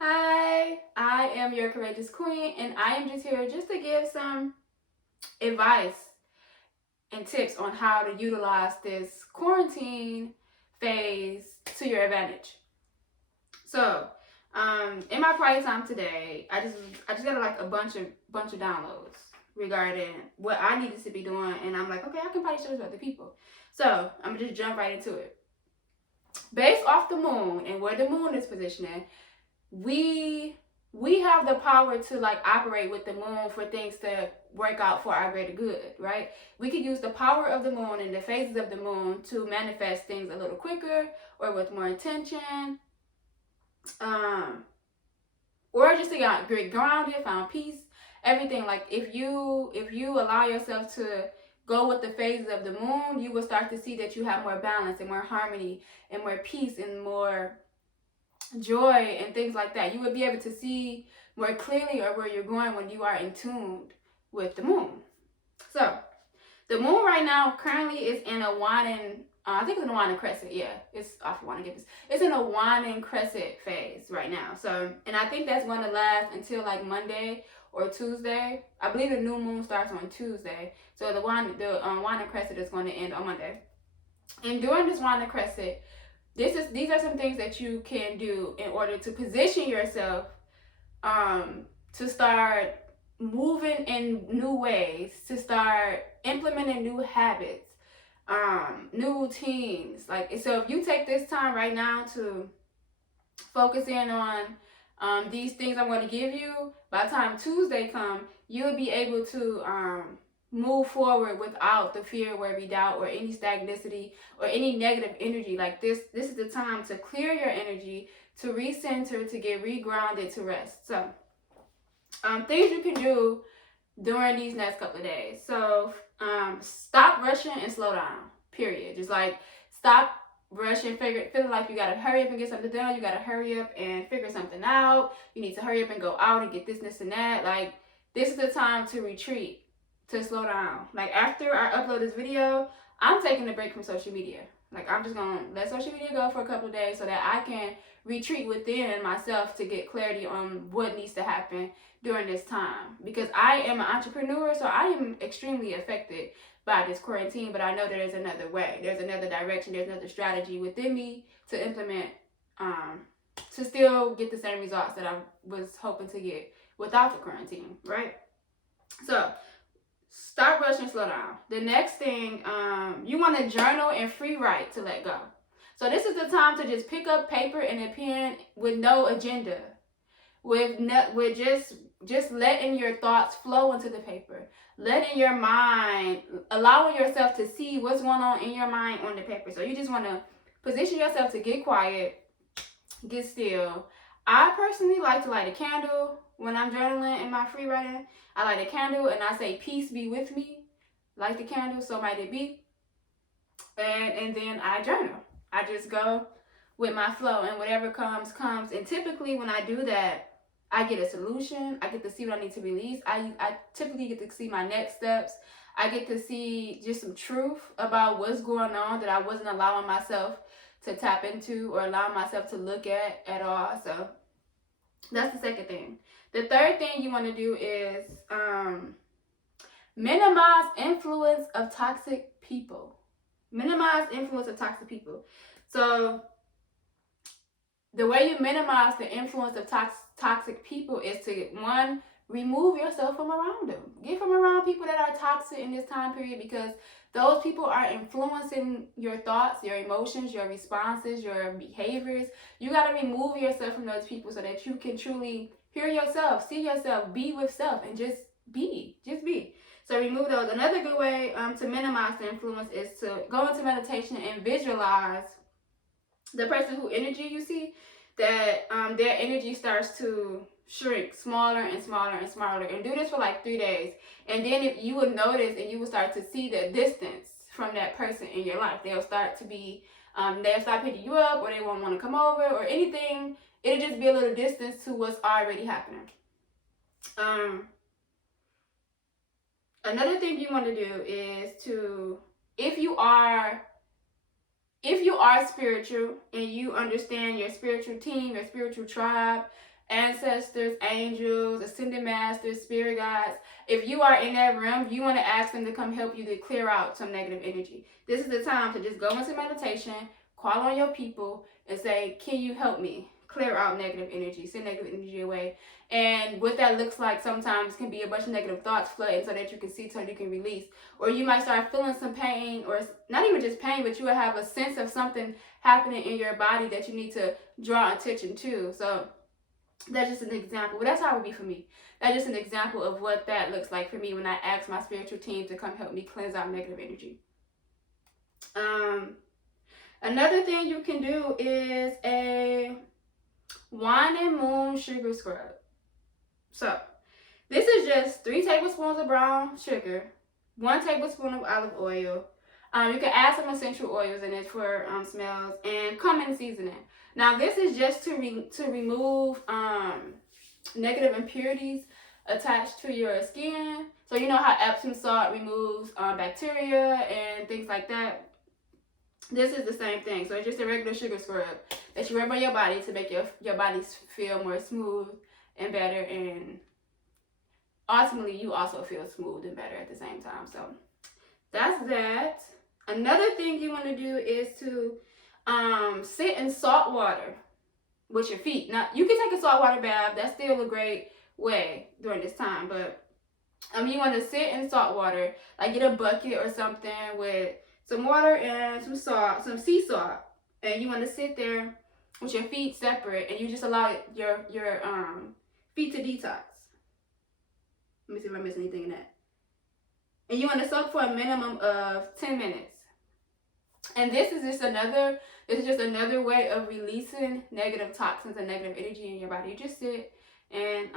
Hi, I am your courageous queen, and I am just here just to give some advice and tips on how to utilize this quarantine phase to your advantage. So, in my quiet time today, I just got like a bunch of downloads regarding what I needed to be doing, and I'm like, okay, I can probably share this with other people. So I'm gonna just jump right into it. Based off the moon and where the moon is positioned, we we have the power to like operate with the moon for things to work out for our greater good, right? We could use the power of the moon and the phases of the moon to manifest things a little quicker or with more intention, um or just to get grounded, find peace, everything. Like if you allow yourself to go with the phases of the moon, you will start to see that you have more balance and more harmony and more peace and more joy and things like that. You would be able to see more clearly or where you're going when you are in tune with the moon. So the moon right now currently is in a waning. I think it's in a waning crescent. Yeah, it's off of waning gibbous. It's in a waning crescent phase right now. So, and I think that's going to last until like Monday or Tuesday. I believe the new moon starts on Tuesday. So the waning crescent is going to end on Monday. And during this waning crescent, these are some things that you can do in order to position yourself to start moving in new ways, to start implementing new habits, new routines. Like, so if you take this time right now to focus in on these things I'm going to give you, by the time Tuesday comes, you'll be able to move forward without the fear, worry, doubt, or any stagnicity or any negative energy. Like this is the time to clear your energy, to recenter, to get regrounded, to rest. So things you can do during these next couple of days. So stop rushing and slow down, period. Just like stop rushing, feeling like you gotta hurry up and get something done. You gotta hurry up and figure something out. You need to hurry up and go out and get this and that. Like, this is the time to retreat, to slow down. Like, after I upload this video, I'm taking a break from social media. Like, I'm just gonna let social media go for a couple of days so that I can retreat within myself to get clarity on what needs to happen during this time. Because I am an entrepreneur, so I am extremely affected by this quarantine, but I know there's another way, there's another direction, there's another strategy within me to implement, to still get the same results that I was hoping to get without the quarantine, right? So stop rushing, slow down. The next thing, you want to journal and free write to let go. So this is the time to just pick up paper and a pen with no agenda, with just letting your thoughts flow into the paper, letting your mind, allowing yourself to see what's going on in your mind on the paper. So you just want to position yourself to get quiet, get still. I personally like to light a candle when I'm journaling in my free writing. I light a candle and I say, peace be with me. Light the candle, so might it be. And then I journal. I just go with my flow, and whatever comes. And typically when I do that, I get a solution. I get to see what I need to release. I typically get to see my next steps. I get to see just some truth about what's going on that I wasn't allowing myself to tap into or allow myself to look at all. So that's the second thing. The third thing you want to do is minimize influence of toxic people. Minimize influence of toxic people. So the way you minimize the influence of toxic people is to, one, remove yourself from around them. Get from around people that are toxic in this time period, because those people are influencing your thoughts, your emotions, your responses, your behaviors. You got to remove yourself from those people so that you can truly hear yourself, see yourself, be with self, and just be. So remove those. Another good way to minimize the influence is to go into meditation and visualize the person who energy you see, that their energy starts to shrink smaller and smaller and smaller, and do this for like 3 days. And then if you will notice and you will start to see the distance from that person in your life. They'll start to be they'll start picking you up, or they won't want to come over or anything. It'll just be a little distance to what's already happening. Another thing you want to do is to, if you are spiritual and you understand your spiritual team, your spiritual tribe, ancestors, angels, ascended masters, spirit guides. If you are in that realm, you want to ask them to come help you to clear out some negative energy. This is the time to just go into meditation, call on your people, and say, can you help me clear out negative energy, send negative energy away. And what that looks like sometimes can be a bunch of negative thoughts flooding so that you can see, so you can release. Or you might start feeling some pain, or not even just pain, but you will have a sense of something happening in your body that you need to draw attention to. So that's just an example. Well, that's how it would be for me. That's just an example of what that looks like for me when I ask my spiritual team to come help me cleanse out negative energy. Another thing you can do is a wine and moon sugar scrub. So this is just 3 tablespoons of brown sugar, 1 tablespoon of olive oil. You can add some essential oils in it for smells, and cumin seasoning. Now this is just to remove negative impurities attached to your skin. So you know how Epsom salt removes bacteria and things like that. This is the same thing. So it's just a regular sugar scrub that you rub on your body to make your body feel more smooth and better, and ultimately you also feel smooth and better at the same time. So that's that. Another thing you want to do is to sit in salt water with your feet. Now you can take a saltwater bath. That's still a great way during this time, but you want to sit in salt water, like get a bucket or something with some water and some salt, some sea salt, and you want to sit there with your feet separate, and you just allow your feet to detox. Let me see if I missed anything in that. And you want to soak for a minimum of 10 minutes. And this is just another way of releasing negative toxins and negative energy in your body. You just sit and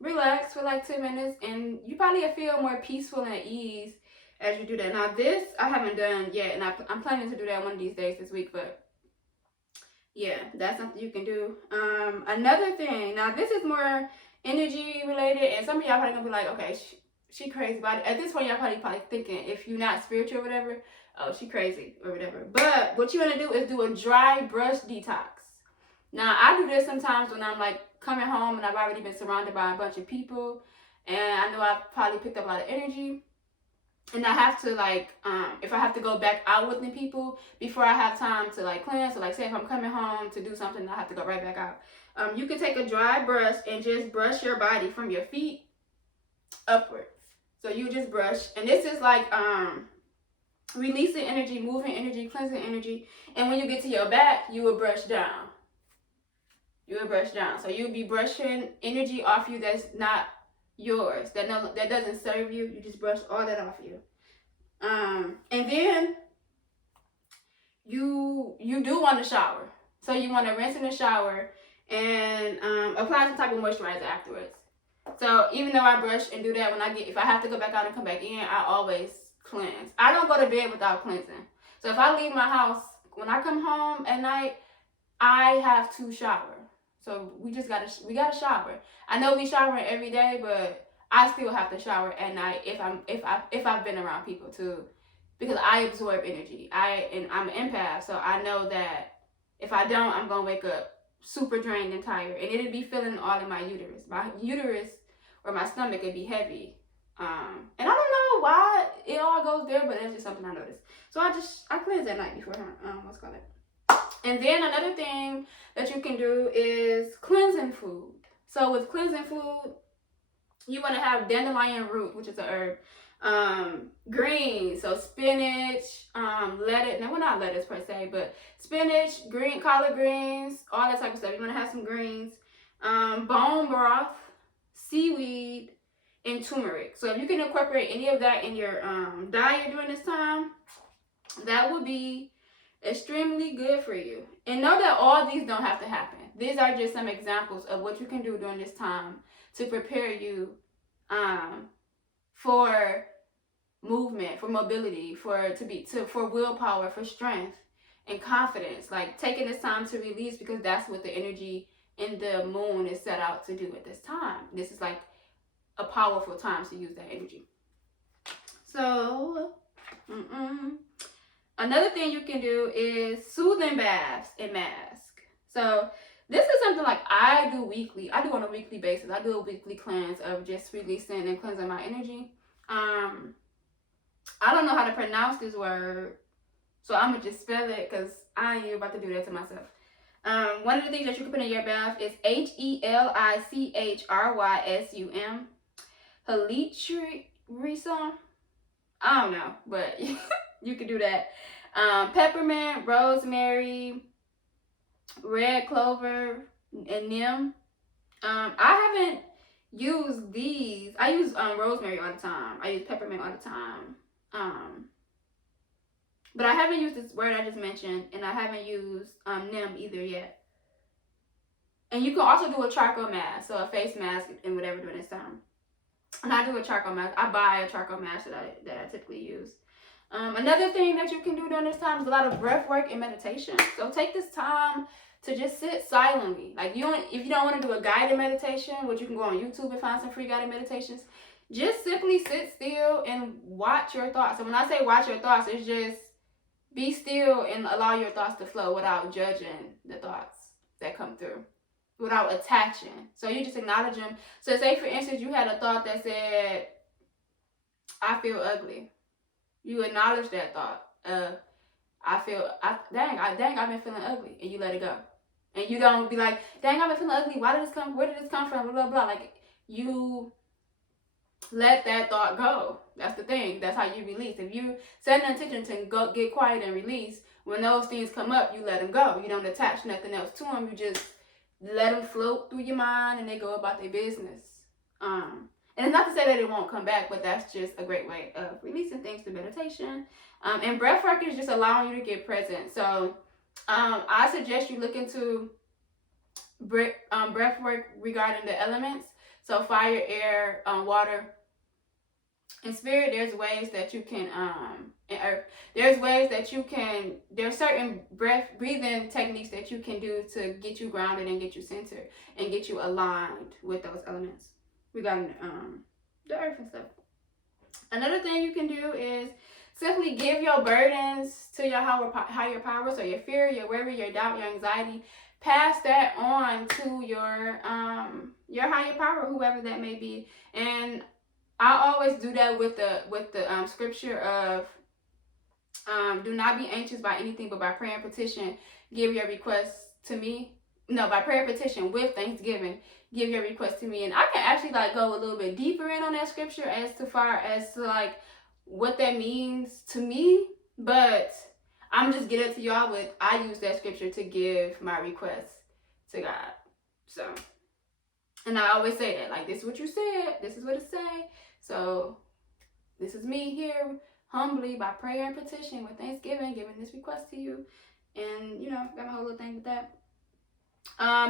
relax for like 10 minutes, and you probably feel more peaceful and at ease as you do that. Now this I haven't done yet, and I'm planning to do that one of these days this week, but yeah, that's something you can do. Another thing, now this is more energy related, and some of y'all probably gonna be like, okay, she crazy. But at this point, y'all probably thinking, if you're not spiritual or whatever, oh, she crazy or whatever. But what you want to do is do a dry brush detox. Now I do this sometimes when I'm like coming home and I've already been surrounded by a bunch of people, and I know I've probably picked up a lot of energy, and I have to like if I have to go back out with the people before I have time to like cleanse. So like say if I'm coming home to do something, I have to go right back out. You can take a dry brush and just brush your body from your feet upwards. So you just brush, and this is like releasing energy, moving energy, cleansing energy. And when you get to your back, you will brush down. You will brush down. So you'll be brushing energy off you that's not yours, that doesn't serve you. You just brush all that off you. And then you do want to shower. So you want to rinse in the shower and apply some type of moisturizer afterwards. So even though I brush and do that, if I have to go back out and come back in, I always cleanse. I don't go to bed without cleansing. So if I leave my house, when I come home at night, I have to shower. So we gotta shower. I know we shower every day, but I still have to shower at night if I've been around people too, because I absorb energy. I'm an empath, so I know that if I don't, I'm gonna wake up super drained and tired, and it'll be feeling all in my uterus. My uterus or my stomach would be heavy. And I don't know why it all goes there, but that's just something I noticed. So I cleanse at night before what's called it. And then another thing that you can do is cleansing food. So with cleansing food, you want to have dandelion root, which is a herb. Greens, so spinach, lettuce. No, well, not lettuce per se, but spinach, collard greens, all that type of stuff. You want to have some greens, bone broth, seaweed, and turmeric. So if you can incorporate any of that in your diet during this time, that would be extremely good for you. And know that all these don't have to happen. These are just some examples of what you can do during this time to prepare you for movement, for mobility, for willpower, for strength and confidence. Like taking this time to release, because that's what the energy in the moon is set out to do at this time. This is like a powerful time to use that energy. So another thing you can do is soothing baths and masks. So This is something like I do weekly. I do on a weekly basis. I do a weekly cleanse of just releasing and cleansing my energy. I don't know how to pronounce this word, so I'm gonna just spell it because I ain't about to do that to myself. One of the things that you can put in your bath is HELICHRYSUM. Helichrysum. I don't know, but you can do that. Peppermint, rosemary, red clover, and neem. I haven't used these. I use rosemary all the time. I use peppermint all the time. But I haven't used this word I just mentioned, and I haven't used neem either yet. And you can also do a charcoal mask, so a face mask and whatever during this time. And I do a charcoal mask. I buy a charcoal mask that I typically use. Another thing that you can do during this time is a lot of breath work and meditation. So take this time to just sit silently. Like if you don't want to do a guided meditation, which you can go on YouTube and find some free guided meditations, just simply sit still and watch your thoughts. So when I say watch your thoughts, it's just be still and allow your thoughts to flow without judging the thoughts that come through, without attaching. So you just acknowledge them. So say for instance, you had a thought that said, I feel ugly. You acknowledge that thought. I've been feeling ugly, and you let it go. And you don't be like, dang, I've been feeling ugly. Where did this come from? Blah, blah, blah. Like, you let that thought go. That's the thing. That's how you release. If you set an intention to go get quiet and release, when those things come up, you let them go. You don't attach nothing else to them. You just let them float through your mind, and they go about their business. And it's not to say that it won't come back, but that's just a great way of releasing things through meditation. And breath work is just allowing you to get present. So I suggest you look into breath work regarding the elements. So fire, air, water, and spirit. There's ways that you can, and earth. There's certain breathing techniques that you can do to get you grounded and get you centered and get you aligned with those elements regarding the earth and stuff. Another thing you can do is simply give your burdens to your higher power. So your fear, your worry, your doubt, your anxiety, pass that on to your higher power, whoever that may be. And I always do that with the scripture of do not be anxious by anything, but by prayer and petition, give your requests to me. No, by prayer and petition with thanksgiving, give your request to me. And I can actually like go a little bit deeper in on that scripture as far as to like what that means to me, but I'm just getting to y'all with I use that scripture to give my requests to God. So, and I always say that, like, this is what you said, this is what it say. So this is me here humbly by prayer and petition with thanksgiving, giving this request to you. And you know, got my whole little thing with that.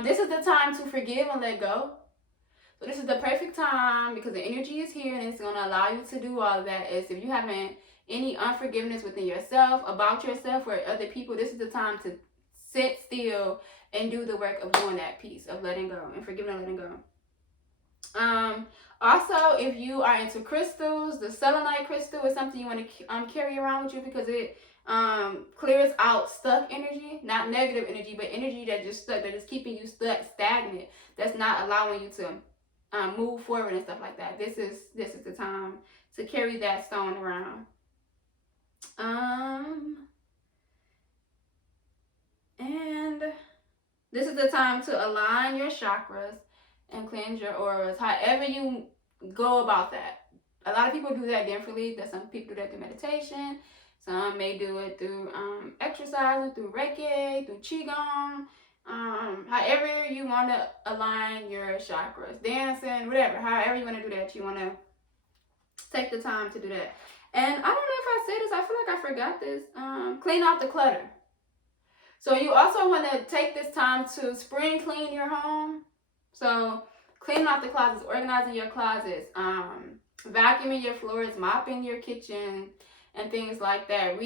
This is the time to forgive and let go. So this is the perfect time because the energy is here and it's going to allow you to do all of that. Is if you haven't any unforgiveness within yourself, about yourself, or other people, this is the time to sit still and do the work of doing that piece of letting go and forgiving and letting go. Also, if you are into crystals, the selenite crystal is something you want to carry around with you because it clears out stuck energy, not negative energy, but energy that just stuck, that is keeping you stuck, stagnant, that's not allowing you to move forward and stuff like that. This is the time to carry that stone around. And this is the time to align your chakras and cleanse your auras, however you go about that. A lot of people do that differently. Some people do that through meditation. Some may do it through exercising, through Reiki, through Qigong. However you want to align your chakras, dancing, whatever. However you want to do that, you want to take the time to do that. And I don't know if I said this. I feel like I forgot this. Clean out the clutter. So you also want to take this time to spring clean your home. So cleaning out the closets, organizing your closets, vacuuming your floors, mopping your kitchen, and things like that.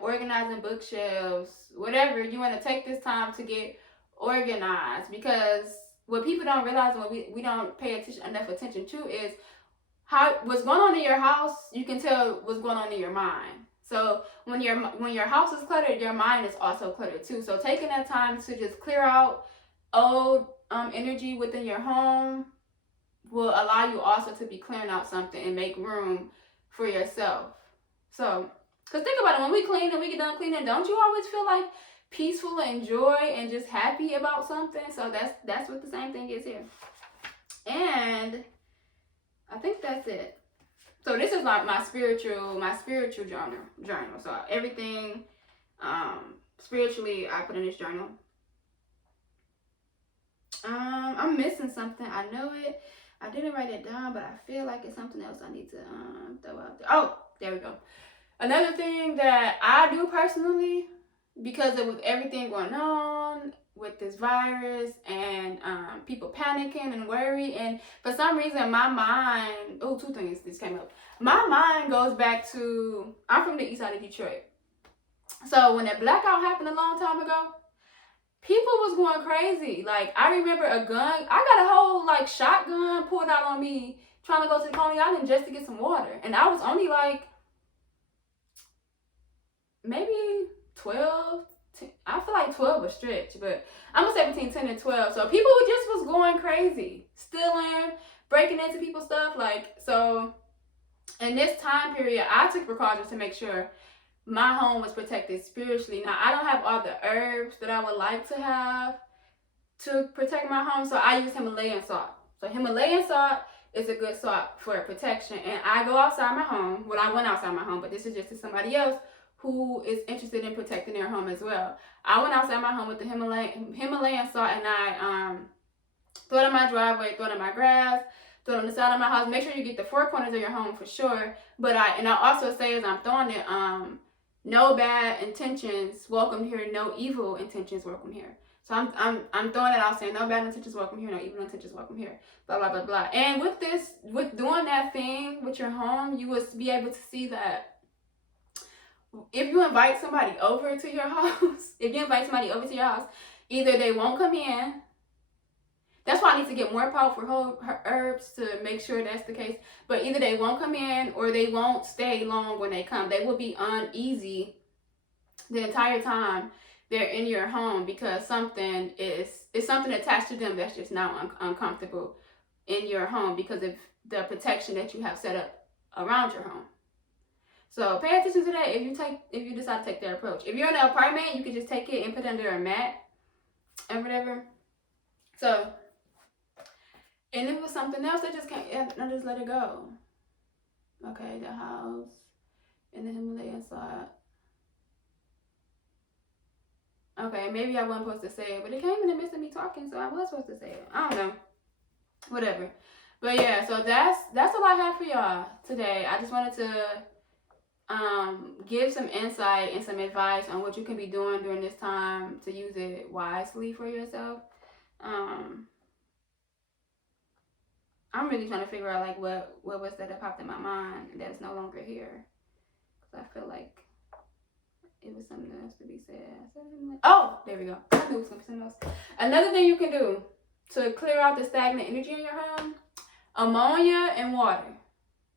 Organizing bookshelves, whatever. You want to take this time to get organized, because what people don't realize, what we don't pay enough attention to, is what's going on in your house. You can tell what's going on in your mind. So when your house is cluttered, your mind is also cluttered too. So taking that time to just clear out old energy within your home will allow you also to be clearing out something and make room for yourself. So, because think about it, when we clean and we get done cleaning, don't you always feel like peaceful and joy and just happy about something? So that's what the same thing is here. And I think that's it. So this is like my spiritual journal. So everything spiritually I put in this journal. I'm missing something. I know it. I didn't write it down, but I feel like it's something else I need to throw out there. Oh, there we go. Another thing that I do personally, because of with everything going on with this virus and people panicking and worry, and for some reason my mind, two things this came up. My mind goes back to, I'm from the east side of Detroit. So when that blackout happened a long time ago, people was going crazy. Like, I remember a gun. I got a whole, like, shotgun pulled out on me trying to go to the Coney Island just to get some water. And I was only, like, maybe 12. I feel like 12 was stretch, but I'm going to say between 10 and 12. So people just was going crazy. Stealing, breaking into people's stuff. Like, so in this time period, I took precautions to make sure my home was protected spiritually. Now, I don't have all the herbs that I would like to have to protect my home, so I use Himalayan salt. So Himalayan salt is a good salt for protection. And I go outside my home. Well, I went outside my home, but this is just to somebody else who is interested in protecting their home as well. I went outside my home with the Himalayan salt, and I throw it in my driveway, throw it in my grass, throw it on the side of my house. Make sure you get the four corners of your home for sure. But I also say as I'm throwing it, no bad intentions welcome here, no evil intentions welcome here. So I'm throwing it out saying no bad intentions welcome here, no evil intentions welcome here, blah blah blah blah. And with doing that thing with your home, you will be able to see that if you invite somebody over to your house, either they won't come in. That's why I need to get more powerful herbs to make sure that's the case. But either they won't come in or they won't stay long when they come. They will be uneasy the entire time they're in your home because something attached to them that's just now uncomfortable in your home because of the protection that you have set up around your home. So pay attention to that if you decide to take that approach. If you're in an apartment, you can just take it and put it under a mat and whatever. So, and if it was something else, I just let it go. Okay, the house and the Himalayan salt. Okay, maybe I wasn't supposed to say it, but it came in the midst of me talking, so I was supposed to say it. I don't know. Whatever. But yeah, so that's all I have for y'all today. I just wanted to give some insight and some advice on what you can be doing during this time to use it wisely for yourself. I'm really trying to figure out like what was that popped in my mind that's no longer here, because I feel like it was something else to be said. Oh, there we go. I knew it was gonna be something else. Another thing you can do to clear out the stagnant energy in your home: ammonia and water.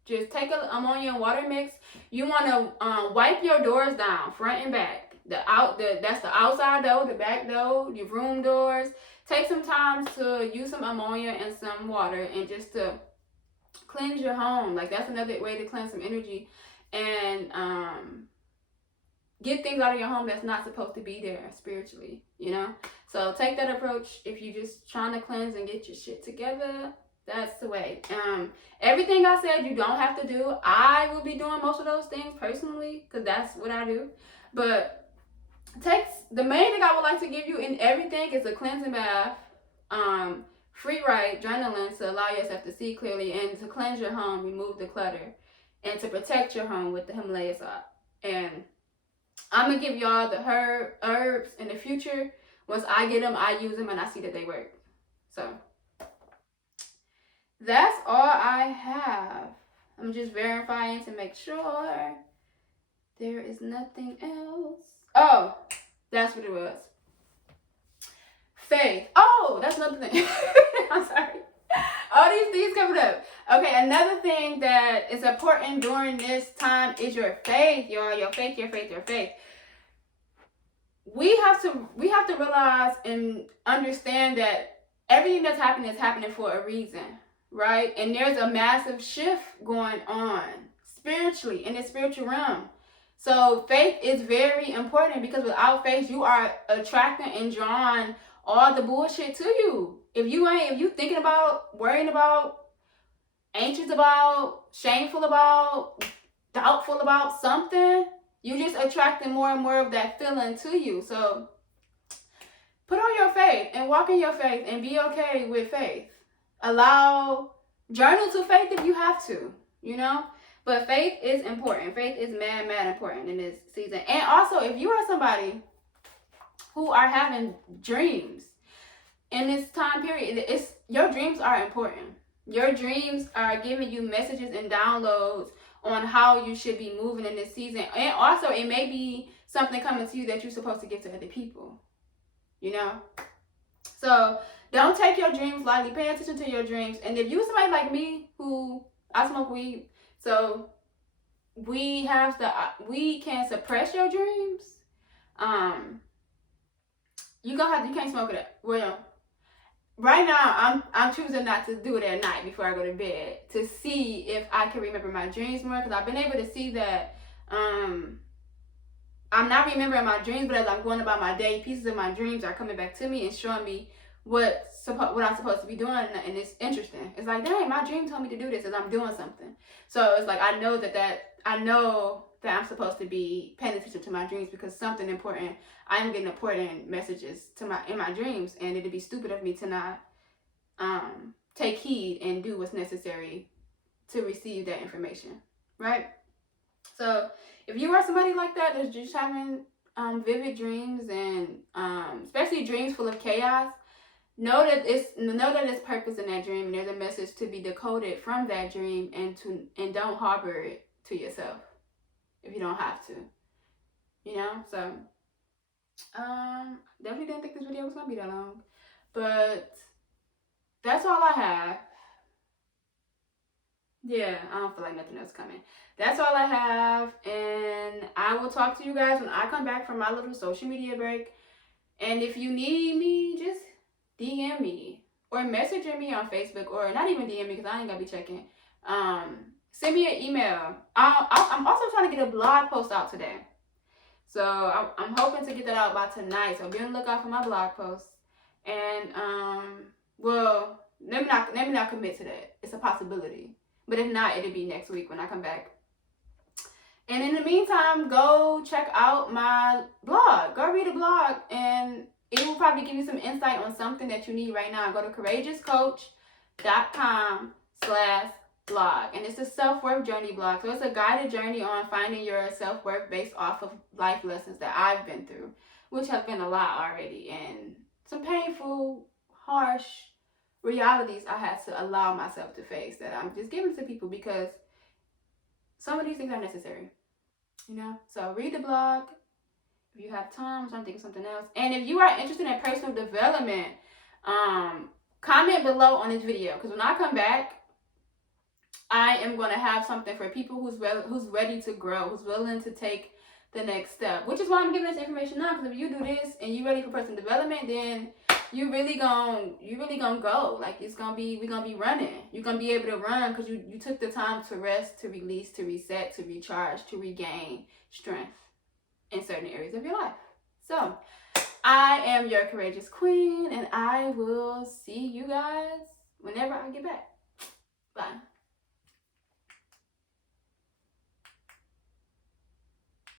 Just take an ammonia and water mix. You want to wipe your doors down, front and back. That's the outside door, the back door, your room doors. Take some time to use some ammonia and some water and just to cleanse your home. Like, that's another way to cleanse some energy and get things out of your home that's not supposed to be there spiritually, you know? So take that approach if you're just trying to cleanse and get your shit together. That's the way. Everything I said you don't have to do. I will be doing most of those things personally because that's what I do. But the main thing I would like to give you in everything is a cleansing bath, free write, journaling to allow yourself to see clearly and to cleanse your home, remove the clutter, and to protect your home with the Himalaya salt. And I'm going to give y'all the herbs in the future. Once I get them, I use them and I see that they work. So that's all I have. I'm just verifying to make sure there is nothing else. Oh, that's what it was. Faith. Oh, that's another thing. I'm sorry. All these things coming up. Okay, another thing that is important during this time is your faith, y'all. Your faith. we have to realize and understand that everything that's happening is happening for a reason, right? And there's a massive shift going on spiritually in the spiritual realm. So faith is very important, because without faith, you are attracting and drawing all the bullshit to you. If you thinking about, worrying about, anxious about, shameful about, doubtful about something, you just attracting more and more of that feeling to you. So put on your faith and walk in your faith and be okay with faith. Journal to faith if you have to, But faith is important. Faith is mad important in this season. And also, if you are somebody who are having dreams in this time period, your dreams are important. Your dreams are giving you messages and downloads on how you should be moving in this season. And also, it may be something coming to you that you're supposed to give to other people, So don't take your dreams lightly. Pay attention to your dreams. And if you're somebody like me, who I smoke weed, so we can suppress your dreams. You can't smoke it. Well, right now I'm choosing not to do it at night before I go to bed, to see if I can remember my dreams more, because I've been able to see that I'm not remembering my dreams, but as I'm going about my day, pieces of my dreams are coming back to me and showing me what I'm supposed to be doing. And it's interesting. It's like, dang, my dream told me to do this as I'm doing something. So it's like, I know that I'm supposed to be paying attention to my dreams, because something important, I'm getting important messages in my dreams, and it'd be stupid of me to not take heed and do what's necessary to receive that information, right? So if you are somebody like that that's just having vivid dreams, and especially dreams full of chaos, know that it's purpose in that dream, and there's a message to be decoded from that dream, and don't harbor it to yourself if you don't have to, So definitely didn't think this video was gonna be that long, but that's all I have. Yeah, I don't feel like nothing else coming. That's all I have, and I will talk to you guys when I come back from my little social media break. And if you need me, just DM me or message me on Facebook, or not even DM me, because I ain't gonna be checking. Send me an email. I'm also trying to get a blog post out today, so I'm hoping to get that out by tonight. So be on the lookout for my blog post. And well, let me not commit to that. It's a possibility, but if not, it'll be next week when I come back. And in the meantime, go check out my blog. Go read the blog, and it will probably give you some insight on something that you need right now. Go to courageouscoach.com/blog. And it's a self-worth journey blog. So it's a guided journey on finding your self-worth based off of life lessons that I've been through, which have been a lot already. And some painful, harsh realities I had to allow myself to face, that I'm just giving to people, because some of these things are necessary. So read the blog if you have time. I'm trying to think of something else. And if you are interested in personal development, comment below on this video, because when I come back, I am going to have something for people who's ready to grow, who's willing to take the next step. Which is why I'm giving this information now, because if you do this and you're ready for personal development, then you really gonna go. Like, we're gonna be running. You're gonna be able to run because you took the time to rest, to release, to reset, to recharge, to regain strength in certain areas of your life. So I am your courageous queen, and I will see you guys whenever I get back. Bye.